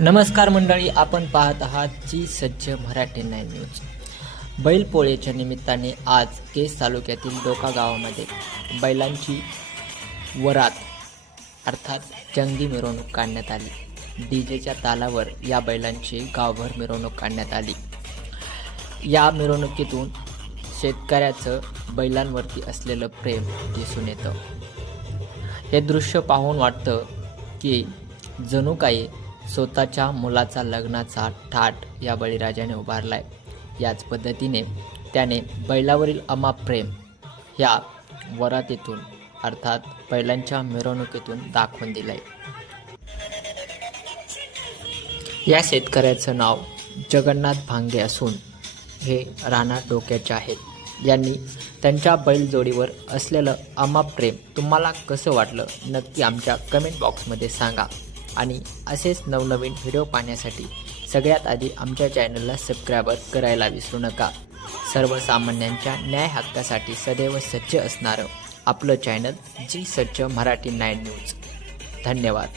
नमस्कार मंडळी, आपण पाहत आहात जी सज्ज मराठी 9 न्यूज। बैलपोळेच्या निमित्ताने आज केस तालुक्यातील डोका गावामध्ये बैलांची वरात अर्थात जंगी मिरवणूक काढण्यात आली। डीजेच्या तालावर या बैलांची गावभर मिरवणूक काढण्यात आली। या मिरवणुकीतून शेतकऱ्याचं बैलांवरती असलेलं प्रेम दिसून येतं। हे दृश्य पाहून वाटतं की जणू काही स्वतःच्या मुलाचा लग्नाचा थाट या बळीराजाने उभारलाय। याच पद्धतीने त्याने बैलावरील अमाप प्रेम ह्या वरातीतून अर्थात बैलांच्या मिरवणुकीतून दाखवून दिलंय। या शेतकऱ्याचं नाव जगन्नाथ भांगे असून हे राहणार डोक्याचे आहेत। यांनी त्यांच्या बैलजोडीवर असलेलं अमाप प्रेम तुम्हाला कसं वाटलं नक्की आमच्या कमेंट बॉक्समध्ये सांगा। आणि असेच नवनवीन व्हिडिओ पाहण्यासाठी सगळ्यात आधी आमच्या चॅनलला सबस्क्राईब करायला विसरू नका। सर्वसामान्यांच्या न्याय हक्कासाठी सदैव सज्ज असणारं आपलं चॅनल जी सज्ज मराठी 9 न्यूज। धन्यवाद।